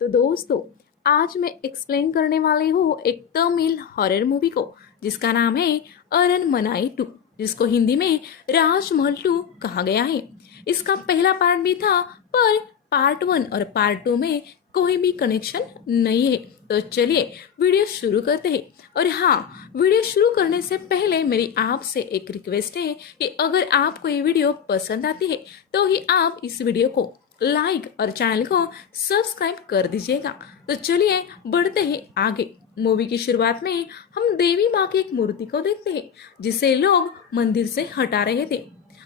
तो दोस्तों, आज मैं एक्सप्लेन करने वाली हूँ एक तमिल हॉरर मूवी को जिसका नाम है अरनमनाई 2, जिसको हिंदी में राजमहल 2 कहा गया है। इसका पहला पार्ट भी था, पर पार्ट 1 और पार्ट 2 में कोई भी कनेक्शन नहीं है। तो चलिए वीडियो शुरू करते हैं। और हाँ, वीडियो शुरू करने से पहले मेरी आपसे एक रिक्वेस्ट है कि अगर आपको ये वीडियो पसंद आती है तो ही आप इस वीडियो को लाइक और चैनल को सब्सक्राइब कर दीजिएगा। तो चलिए बढ़ते हैं आगे। मूवी की शुरुआत में हम देवी माँ की एक मूर्ति को देखते हैं जिसे लोग मंदिर से हटा रहे थे,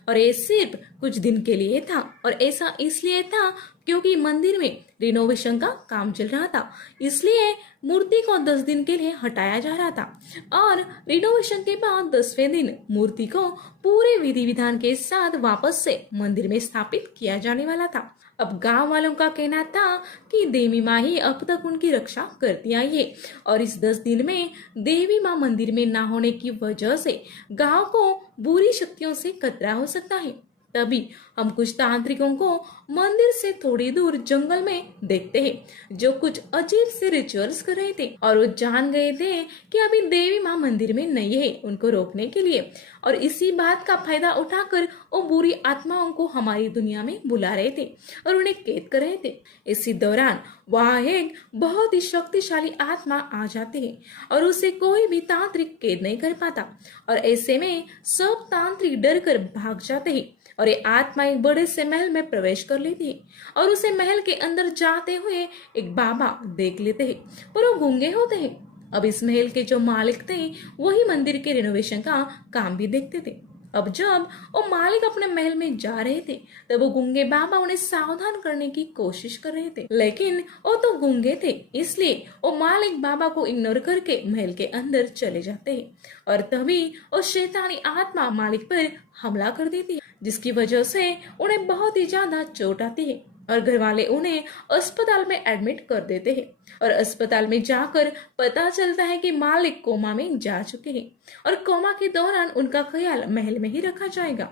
और ये सिर्फ कुछ दिन के लिए था। और ऐसा इसलिए था क्योंकि मंदिर में रिनोवेशन का काम चल रहा था, इसलिए मूर्ति को 10 दिन के लिए हटाया जा रहा था। और रिनोवेशन के बाद 10वें दिन मूर्ति को पूरे विधि विधान के साथ वापस से मंदिर में स्थापित किया जाने वाला था। अब गांव वालों का कहना था कि देवी माँ ही अब तक उनकी रक्षा करती आई है, और इस 10 दिन में देवी माँ मंदिर में ना होने की वजह से गांव को बुरी शक्तियों से खतरा हो सकता है। तभी हम कुछ तांत्रिकों को मंदिर से थोड़ी दूर जंगल में देखते हैं जो कुछ अजीब से रिचुअल्स कर रहे थे, और वो जान गए थे कि अभी देवी माँ मंदिर में नहीं है उनको रोकने के लिए, और इसी बात का फायदा उठाकर वो बुरी आत्माओं को हमारी दुनिया में बुला रहे थे और उन्हें कैद कर रहे थे। इसी दौरान वहाँ एक बहुत ही शक्तिशाली आत्मा आ जाती है और उसे कोई भी तांत्रिक कैद नहीं कर पाता, और ऐसे में सब तांत्रिक डर कर भाग जाते हैं। और ये आत्मा एक बड़े से महल में प्रवेश कर लेती है और उसे महल के अंदर जाते हुए एक बाबा देख लेते हैं, पर वो गूंगे होते हैं। अब इस महल के जो मालिक थे वही मंदिर के रिनोवेशन का काम भी देखते थे। अब जब वो मालिक अपने महल में जा रहे थे तब वो गूंगे बाबा उन्हें सावधान करने की कोशिश कर रहे थे, लेकिन वो तो गूंगे थे, इसलिए वो मालिक बाबा को इग्नोर करके महल के अंदर चले जाते हैं। और तभी वो शैतानी आत्मा मालिक पर हमला कर देती है, जिसकी वजह से उन्हें बहुत ही ज्यादा चोट आती है और घर वाले उन्हें अस्पताल में एडमिट कर देते हैं। और अस्पताल में जाकर पता चलता है कि मालिक कोमा में जा चुके हैं और कोमा के दौरान उनका ख्याल महल में ही रखा जाएगा।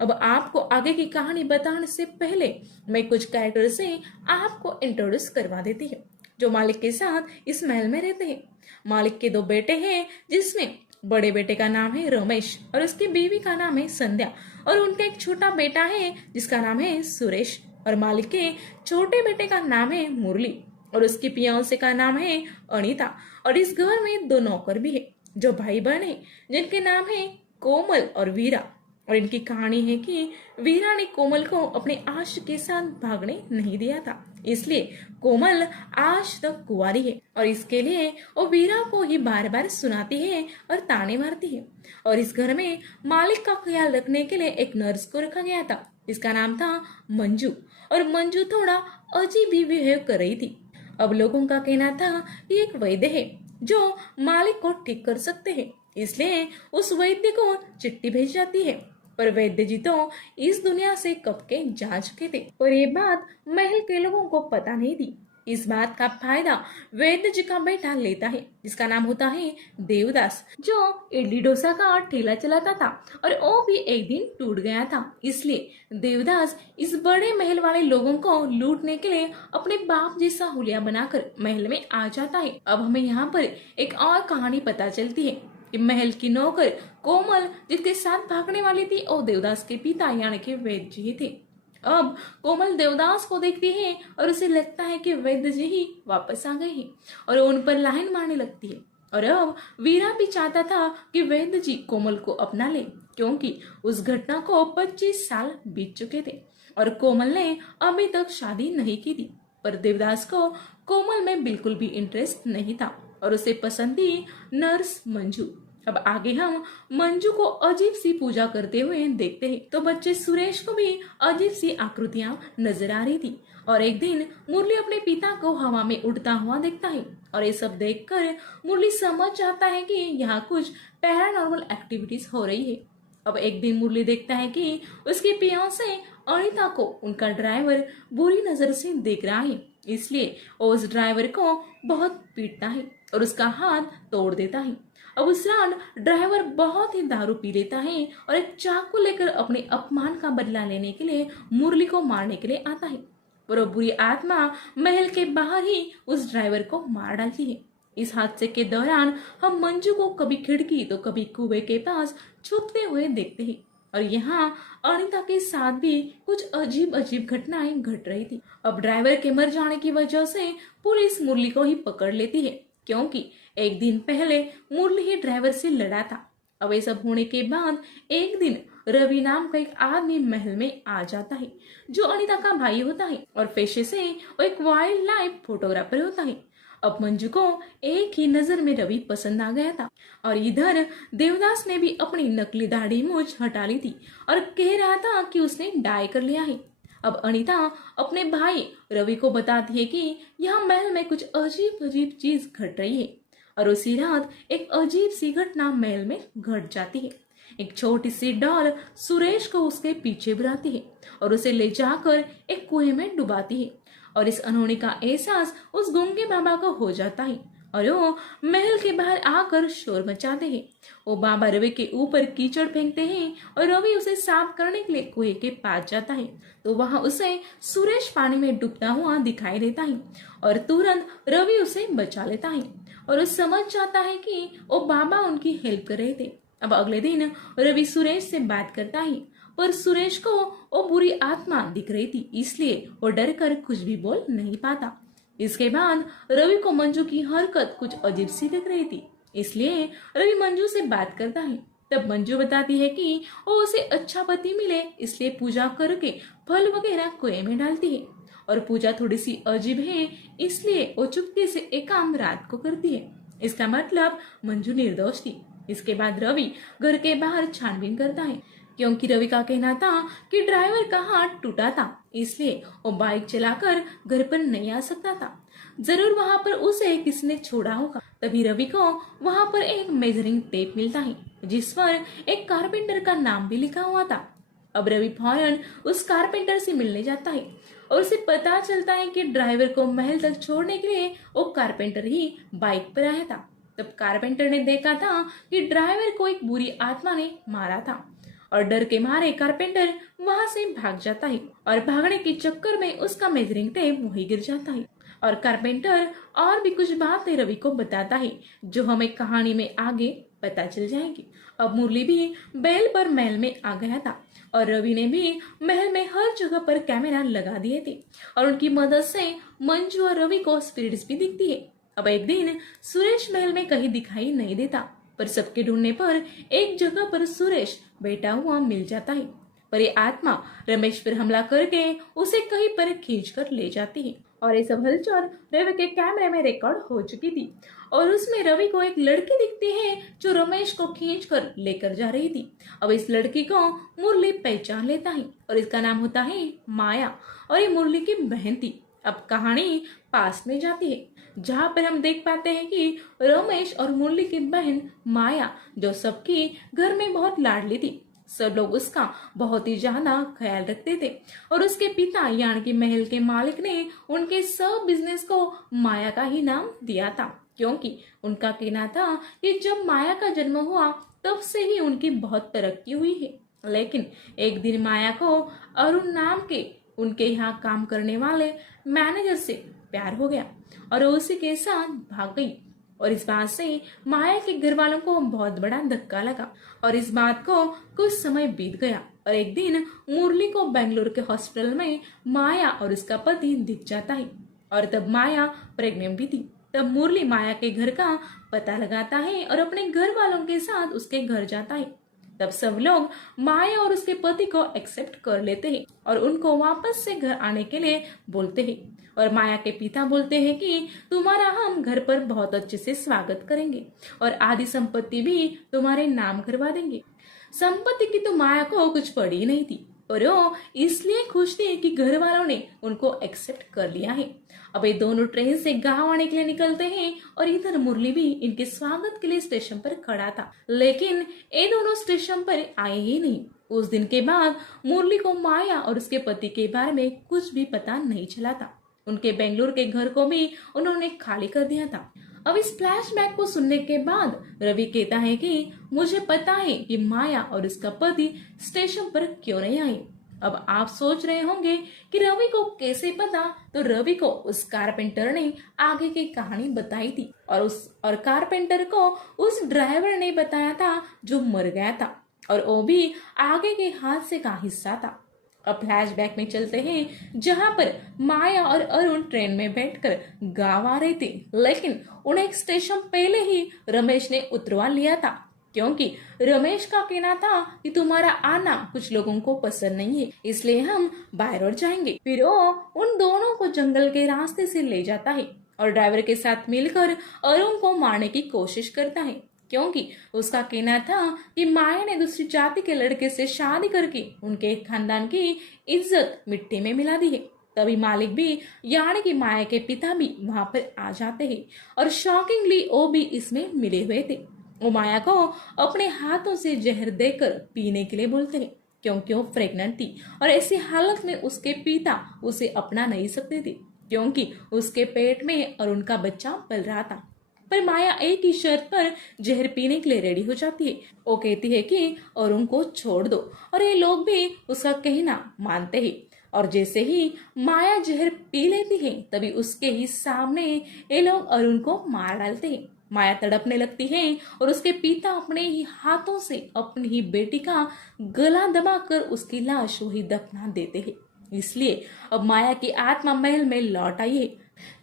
अब आपको आगे की कहानी बताने से पहले मैं कुछ कैरेक्टर से आपको इंट्रोड्यूस करवा देती हूँ जो मालिक के साथ इस महल में रहते हैं। मालिक के 2 बेटे हैं, जिसमें बड़े बेटे का नाम है रमेश और उसकी बीवी का नाम है संध्या, और उनका एक छोटा बेटा है जिसका नाम है सुरेश। और मालिक के छोटे बेटे का नाम है मुरली और उसकी पियांसे का नाम है अनीता। और इस घर में 2 नौकर भी है जो भाई बहन है, जिनके नाम है कोमल और वीरा। और इनकी कहानी है कि वीरा ने कोमल को अपने आशिक के साथ भागने नहीं दिया था, इसलिए कोमल आज तक कुंवारी है, और इसके लिए वो वीरा को ही बार बार सुनाती है और ताने मारती है। और इस घर में मालिक का ख्याल रखने के लिए एक नर्स को रखा गया था, इसका नाम था मंजू, और मंजू थोड़ा अजीब ही बिहेव कर रही थी। अब लोगों का कहना था कि एक वैद्य है जो मालिक को ठीक कर सकते हैं, इसलिए उस वैद्य को चिट्ठी भेज जाती है। पर वैद्य जी तो इस दुनिया से कब के जा चुके थे, और ये बात महल के लोगों को पता नहीं थी। इस बात का फायदा वैद्य जी का बेटा लेता है, जिसका नाम होता है देवदास, जो इडली डोसा का ठेला चलाता था, और वो भी एक दिन टूट गया था। इसलिए देवदास इस बड़े महल वाले लोगों को लूटने के लिए अपने बाप जैसा हुलिया बनाकर महल में आ जाता है। अब हमें यहाँ पर एक और कहानी पता चलती है कि महल की नौकर कोमल जिसके साथ भागने वाली थी वो देवदास के पिता यानी कि वैद्य जी थे। अब कोमल देवदास को देखती है और उसे लगता है कि वैद्य जी ही वापस आ गए हैं, और उन पर लाइन मारने लगती है। और अब वीरा भी चाहता था कि वैद्य जी कोमल को अपना ले, क्योंकि उस घटना को 25 साल बीत चुके थे और कोमल ने अभी तक शादी नहीं की थी। पर देवदास को कोमल में बिल्कुल भी इंटरेस्ट नहीं था और उसे पसंद थी नर्स मंजू। अब आगे हम मंजू को अजीब सी पूजा करते हुए देखते हैं, तो बच्चे सुरेश को भी अजीब सी आकृतियां नजर आ रही थी। और एक दिन मुरली अपने पिता को हवा में उड़ता हुआ देखता है, और ये सब देखकर मुरली समझ जाता है कि यहाँ कुछ पैरानॉर्मल एक्टिविटीज हो रही है। अब एक दिन मुरली देखता है कि उसकी पियांसे अनीता को उनका ड्राइवर बुरी नजर से देख रहा है, इसलिए वो उस ड्राइवर को बहुत पीटता है और उसका हाथ तोड़ देता है। अब उस रात ड्राइवर बहुत ही दारू पी लेता है और एक चाकू लेकर अपने अपमान का बदला लेने के लिए मुरली को मारने के लिए आता है। और वो बुरी आत्मा महल के बाहर ही उस ड्राइवर को मार डालती है। इस हादसे के दौरान हम मंजू को कभी खिड़की तो कभी कुएं के पास छुपते हुए देखते हैं। और यहाँ अनिता के साथ भी कुछ अजीब अजीब घटनाएं घट रही थी। अब ड्राइवर के मर जाने की वजह से पुलिस मुरली को ही पकड़ लेती है, क्योंकि एक दिन पहले मुरली ही ड्राइवर से लड़ा था। अब ये सब होने के बाद एक दिन रवि नाम का एक आदमी महल में आ जाता है, जो अनिता का भाई होता है और पेशे से वो एक वाइल्ड लाइफ फोटोग्राफर होता है। अब मंजू को एक ही नजर में रवि पसंद आ गया था और इधर देवदास ने भी अपनी नकली दाढ़ी मूंछ हटा ली थी और कह रहा था कि उसने डाई कर लिया है। अब अनिता अपने भाई रवि को बताती है कि यहाँ महल में कुछ अजीब अजीब चीज घट रही है और उसी रात एक अजीब सी घटना महल में घट जाती है। एक छोटी सी डॉल सुरेश को उसके पीछे बुलाती है और उसे ले जाकर एक कुएं में डुबाती है और इस अनहोनी का एहसास उस गूंगे बाबा को हो जाता है और वो महल के बाहर आकर शोर मचाते हैं। वो बाबा रवि के ऊपर कीचड़ फेंकते हैं और रवि उसे साफ करने के लिए कुएं के पास जाता है तो वहां उसे सुरेश पानी में डूबता हुआ दिखाई देता है और तुरंत रवि उसे बचा लेता है और वो समझ जाता है कि वो बाबा उनकी हेल्प कर रहे थे। अब अगले दिन रवि सुरेश से बात करता है, पर सुरेश को वो बुरी आत्मा दिख रही थी, इसलिए वो डर कर कुछ भी बोल नहीं पाता। इसके बाद रवि को मंजू की हरकत कुछ अजीब सी लग रही थी, इसलिए रवि मंजू से बात करता है। तब मंजू बताती है कि वो उसे अच्छा पति मिले इसलिए पूजा करके फल वगैरह कुएं में डालती है और पूजा थोड़ी सी अजीब है, इसलिए वो चुपके से एक काम रात को करती है। इसका मतलब मंजू निर्दोष थी। इसके बाद रवि घर के बाहर छानबीन करता है, क्योंकि रवि का कहना था कि ड्राइवर का हाथ टूटा था, इसलिए वो बाइक चलाकर घर पर नहीं आ सकता था। जरूर वहां पर उसे किसी ने छोड़ा होगा। तभी रवि को वहां पर एक मेजरिंग टेप मिलता है, जिस पर एक कारपेंटर का नाम भी लिखा हुआ था। अब रवि फौरन उस कारपेंटर से मिलने जाता है और उसे पता चलता है कि ड्राइवर को महल तक छोड़ने के लिए वो कारपेंटर ही बाइक पर आया था। तब कारपेंटर ने देखा था कि ड्राइवर को एक बुरी आत्मा ने मारा था और डर के मारे कारपेंटर वहां से भाग जाता है और भागने के चक्कर में उसका मेजरिंग टेप वहीं गिर जाता है और कारपेंटर और भी कुछ बातें रवि को बताता है, जो हमें कहानी में आगे पता चल जाएगी। अब मुरली भी बैल पर महल में आ गया था और रवि ने भी महल में हर जगह पर कैमरा लगा दिए थे और उनकी मदद से मंजू और रवि को स्पिरिट्स भी दिखती है। अब एक दिन सुरेश महल में कहीं दिखाई नहीं देता, पर सबके ढूंढने पर एक जगह पर सुरेश बैठा हुआ मिल जाता है। पर ये आत्मा रमेश पर हमला करके उसे कहीं पर खींच कर ले जाती है और ये सब हलचल रवि के कैमरे में रिकॉर्ड हो चुकी थी और उसमें रवि को एक लड़की दिखती है जो रमेश को खींच कर लेकर जा रही थी। अब इस लड़की को मुरली पहचान लेता है और इसका नाम होता है माया और ये मुरली की बहन थी। अब कहानी पास में जाती है, जहाँ पर हम देख पाते हैं कि रमेश और मुरली की बहन माया, जो सबकी घर में बहुत लाडली थी, सब लोग उसका बहुत ही ज्यादा ख्याल रखते थे और उसके पिता यानी कि महल के मालिक ने उनके सब बिजनेस को माया का ही नाम दिया था, क्योंकि उनका कहना था कि जब माया का जन्म हुआ तब से ही उनकी बहुत तरक्की हुई है। लेकिन एक दिन माया को अरुण नाम के उनके यहाँ काम करने वाले मैनेजर से प्यार हो गया और उसी के साथ भाग गई और इस बात से माया के घर वालों को बहुत बड़ा धक्का लगा और इस बात को कुछ समय बीत गया और एक दिन मुरली को बेंगलुरु के हॉस्पिटल में माया और उसका पति दिख जाता है और तब माया प्रेग्नेंट भी थी। तब मुरली माया के घर का पता लगाता है और अपने घर वालों के साथ उसके घर जाता है। तब सब लोग माया और उसके पति को एक्सेप्ट कर लेते हैं और उनको वापस से घर आने के लिए बोलते हैं और माया के पिता बोलते हैं कि तुम्हारा हम घर पर बहुत अच्छे से स्वागत करेंगे और आधी संपत्ति भी तुम्हारे नाम करवा देंगे। संपत्ति की तो माया को कुछ पड़ी नहीं थी और वो इसलिए खुश थे कि घर वालों ने उनको एक्सेप्ट कर लिया है। अब ये दोनों ट्रेन से गांव आने के लिए निकलते हैं और इधर मुरली भी इनके स्वागत के लिए स्टेशन पर खड़ा था, लेकिन ये दोनों स्टेशन पर आए ही नहीं। उस दिन के बाद मुरली को माया और उसके पति के बारे में कुछ भी पता नहीं चला था। उनके बेंगलुरु के घर को भी उन्होंने खाली कर दिया था। अब इस फ्लैशबैक को सुनने के बाद रवि कहता है कि मुझे पता है कि माया और उसका पति स्टेशन पर क्यों नहीं आई, अब आप सोच रहे होंगे कि रवि को कैसे पता, तो रवि को उस कारपेंटर ने आगे की कहानी बताई थी और कारपेंटर को उस ड्राइवर ने बताया था जो मर गया था, और वो भी आगे के हादसे का हिस्सा था। अब फ्लैशबैक में चलते हैं जहां पर माया और अरुण ट्रेन में बैठकर गांव आ रहे थे, लेकिन उन्हें एक स्टेशन पहले ही रमेश ने उतरवा लिया था, क्योंकि रमेश का कहना था कि तुम्हारा आना कुछ लोगों को पसंद नहीं है, इसलिए हम बाहर और जाएंगे। फिर वो उन दोनों को जंगल के रास्ते से ले जाता है और ड्राइवर के साथ मिलकर अरुण को मारने की कोशिश करता है, क्योंकि उसका कहना था कि माया ने दूसरी जाति के लड़के से शादी करके उनके खानदान की इज्जत मिट्टी में मिला दी है। तभी मालिक भी यानी कि माया के पिता भी वहां पर आ जाते हैं और शॉकिंगली वो भी इसमें मिले हुए थे। वो माया को अपने हाथों से जहर देकर पीने के लिए बोलते हैं, क्योंकि वो प्रेग्नेंट थी और ऐसी हालत में उसके पिता उसे अपना नहीं सकते थे, क्योंकि उसके पेट में और उनका बच्चा पल रहा था। पर माया एक ही शर्त पर जहर पीने के लिए रेडी हो जाती है। वो कहती है कि अरुण को छोड़ दो, और ये लोग भी उसका कहना मानते हैं। और जैसे ही माया जहर पी लेती है, तभी उसके ही सामने ये लोग अरुण को मार डालते हैं। माया तड़पने लगती है और उसके पिता अपने ही हाथों से अपनी ही बेटी का गला दबाकर उसकी लाश वही दफना देते हैं। इसलिए अब माया की आत्मा महल में लौट आई है,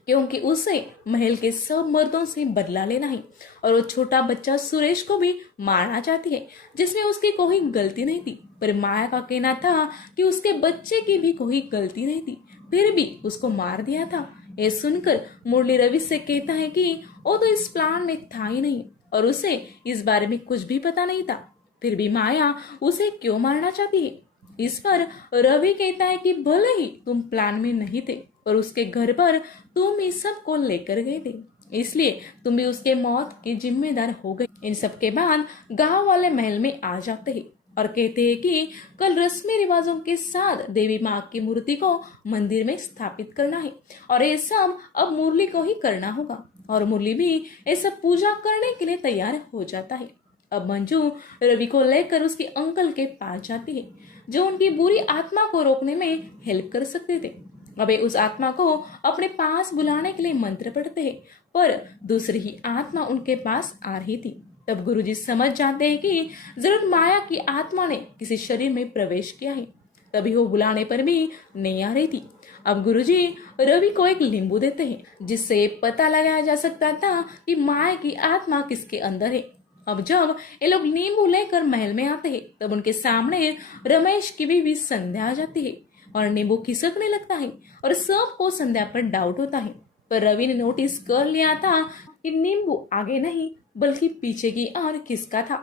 क्योंकि उसे महल के सब मर्दों से बदला लेना है, और वो छोटा बच्चा सुरेश को भी मारना चाहती है, जिसमें उसकी कोई गलती नहीं थी। पर माया का कहना था कि उसके बच्चे की भी कोई गलती नहीं थी, फिर भी उसको मार दिया था। ये सुनकर मुरली रवि से कहता है कि वो तो इस प्लान में था ही नहीं और उसे इस बारे में कुछ भी पता नहीं था, फिर भी माया उसे क्यों मारना चाहती है। इस पर रवि कहता है कि भले ही तुम प्लान में नहीं थे और उसके घर पर तुम इस सब को लेकर गए थे, इसलिए तुम भी उसके मौत के जिम्मेदार हो गए। इन सब के बाद गांव वाले महल में आ जाते हैं और कहते हैं कि कल रस्मी रिवाजों के साथ देवी माँ की मूर्ति को मंदिर में स्थापित करना है, और ये सब अब मुरली को ही करना होगा। और मुरली भी ये सब पूजा करने के लिए तैयार हो जाता है। अब मंजू रवि को लेकर उसके अंकल के पास जाती है, जो उनकी बुरी आत्मा को रोकने में हेल्प कर सकते थे। अब वे उस आत्मा को अपने पास बुलाने के लिए मंत्र पढ़ते हैं, पर दूसरी ही आत्मा उनके पास आ रही थी। तब गुरुजी समझ जाते हैं कि जरूर माया की आत्मा ने किसी शरीर में प्रवेश किया है, तभी वो बुलाने पर भी नहीं आ रही थी। अब गुरुजी रवि को एक नींबू देते हैं, जिससे पता लगाया जा सकता था कि माया की आत्मा किसके अंदर है। अब जब ये लोग नींबू लेकर महल में आते हैं, तब उनके सामने रमेश की भी संध्या आ जाती है और नींबू खिसकने लगता है और सबको संध्या पर डाउट होता है। पर रवि ने नोटिस कर लिया था कि नींबू आगे नहीं बल्कि पीछे की ओर खिसका था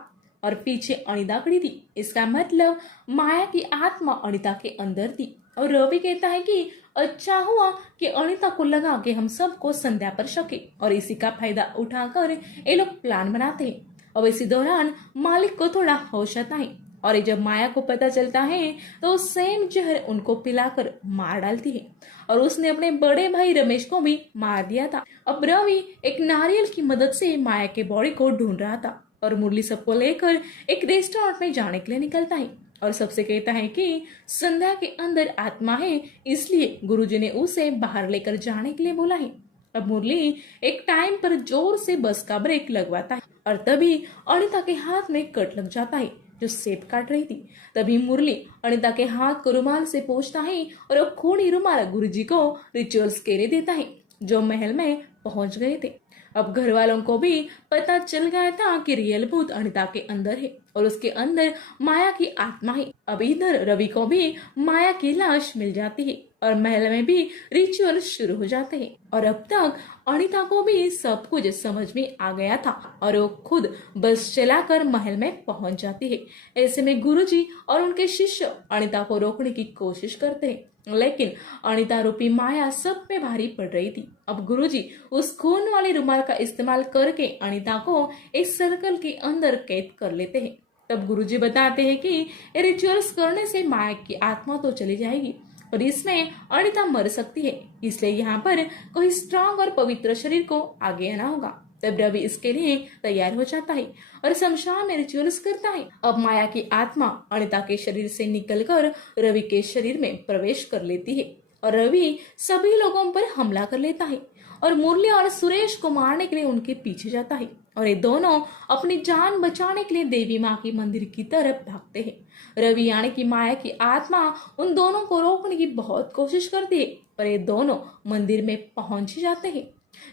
और पीछे अनिता खड़ी थी। इसका मतलब माया की आत्मा अनिता के अंदर थी। और रवि कहता है कि अच्छा हुआ कि अनिता को लगा कि हम सबको संध्या पर शके, और इसी का फायदा उठाकर ये लोग प्लान बनाते हैं। अब इसी दौरान मालिक को थोड़ा होश आता है, और जब माया को पता चलता है तो सेम जहर उनको पिलाकर मार डालती है, और उसने अपने बड़े भाई रमेश को भी मार दिया था। अब रवि एक नारियल की मदद से माया के बॉडी को ढूंढ रहा था, और मुरली सबको लेकर एक रेस्टोरेंट में जाने के लिए निकलता है और सबसे कहता है कि संध्या के अंदर आत्मा है, इसलिए गुरुजी ने उसे बाहर लेकर जाने के लिए बोला है। अब मुरली एक टाइम पर जोर से बस का ब्रेक लगवाता है, और तभी अनिता के हाथ में कट लग जाता है जो सेब काट रही थी। तभी मुरली अनिता के हाथ को रुमाल से पोंछता है और वो खूनी रुमाल गुरुजी को रिचुअल्स के लिए देता है, जो महल में पहुंच गए थे। अब घर वालों को भी पता चल गया था कि रियल भूत अनिता के अंदर है और उसके अंदर माया की आत्मा है। अब इधर रवि को भी माया की लाश मिल जाती है और महल में भी रिचुअल शुरू हो जाते हैं। और अब तक अनिता को भी सब कुछ समझ में आ गया था और वो खुद बस चलाकर महल में पहुंच जाती है। ऐसे में गुरुजी और उनके शिष्य अनिता को रोकने की कोशिश करते हैं, लेकिन अनिता रूपी माया सब पे भारी पड़ रही थी। अब गुरुजी उस खून वाले रुमाल का इस्तेमाल करके अनिता को एक सर्कल के अंदर कैद कर लेते हैं। तब गुरुजी बताते हैं कि रिचुअल्स करने से माया की आत्मा तो चली जाएगी और इसमें अनिता मर सकती है, इसलिए यहाँ पर कोई स्ट्रांग और पवित्र शरीर को आगे आना होगा। तब रवि इसके लिए तैयार हो जाता है और शमशान में रिचुअल्स करता है। अब माया की आत्मा अनिता के शरीर से निकलकर रवि के शरीर में प्रवेश कर लेती है और रवि सभी लोगों पर हमला कर लेता है और मुरली और सुरेश को मारने के लिए उनके पीछे जाता है और ये दोनों अपनी जान बचाने के लिए देवी माँ के मंदिर की तरफ भागते हैं। रवि यानी कि माया की आत्मा उन दोनों को रोकने की बहुत कोशिश करती है, पर ये दोनों मंदिर में पहुंच जाते हैं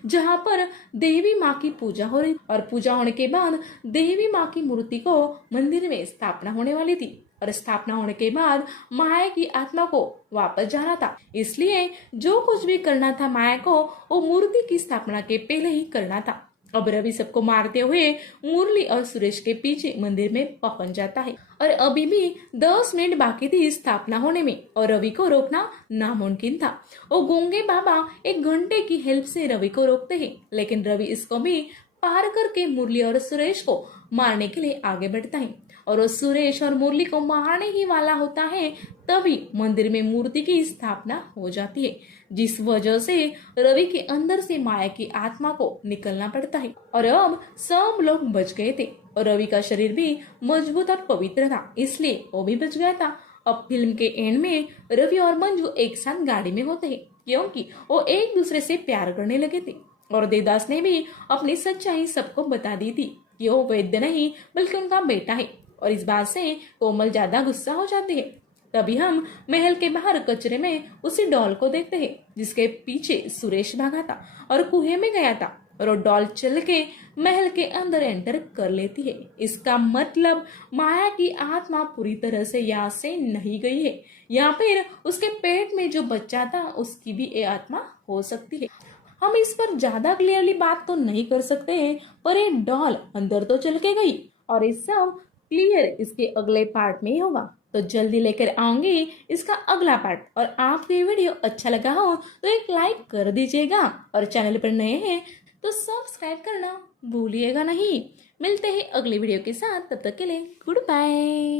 जहां पर देवी माँ की पूजा हो रही और पूजा होने के बाद देवी माँ की मूर्ति को मंदिर में स्थापना होने वाली थी और स्थापना होने के बाद माया की आत्मा को वापस जाना था, इसलिए जो कुछ भी करना था माया को वो मूर्ति की स्थापना के पहले ही करना था। अब रवि सबको मारते हुए मुरली और सुरेश के पीछे मंदिर में पहुंच जाता है और अभी भी 10 मिनट बाकी थी स्थापना होने में और रवि को रोकना नामुमकिन था। वो गूंगे बाबा एक घंटे की हेल्प से रवि को रोकते हैं, लेकिन रवि इसको भी पार करके मुरली और सुरेश को मारने के लिए आगे बढ़ता है और वो सुरेश और मुरली को मारने ही वाला होता है, तभी मंदिर में मूर्ति की स्थापना हो जाती है, जिस वजह से रवि के अंदर से माया की आत्मा को निकलना पड़ता है और अब सब लोग बच गए थे और रवि का शरीर भी मजबूत और पवित्र था, इसलिए वो भी बच गया था। अब फिल्म के एंड में रवि और मंजू एक साथ गाड़ी में होते हैं क्योंकि वो एक दूसरे से प्यार करने लगे थे और देवदास ने भी अपनी सच्चाई सबको बता दी थी कि वो वैद्य नहीं बल्कि उनका बेटा है और इस बात से कोमल ज्यादा गुस्सा हो जाती है। तभी हम महल के बाहर कचरे में उसी डॉल को देखते हैं जिसके पीछे सुरेश भागा था और कुएं में गया था और वो डॉल चल के महल के अंदर एंटर कर लेती है। इसका मतलब माया की आत्मा पूरी तरह से यहाँ से नहीं गई है, या फिर उसके पेट में जो बच्चा था उसकी भी ये आत्मा हो सकती है। हम इस पर ज्यादा क्लियरली बात तो नहीं कर सकते हैं, पर ये डॉल अंदर तो चल के गई और ये सब क्लियर इसके अगले पार्ट में ही होगा, तो जल्दी लेकर आऊंगी इसका अगला पार्ट। और आपको ये वीडियो अच्छा लगा हो तो एक लाइक कर दीजिएगा और चैनल पर नए हैं तो सब्सक्राइब करना भूलिएगा नहीं। मिलते हैं अगले वीडियो के साथ, तब तक के लिए गुड बाय।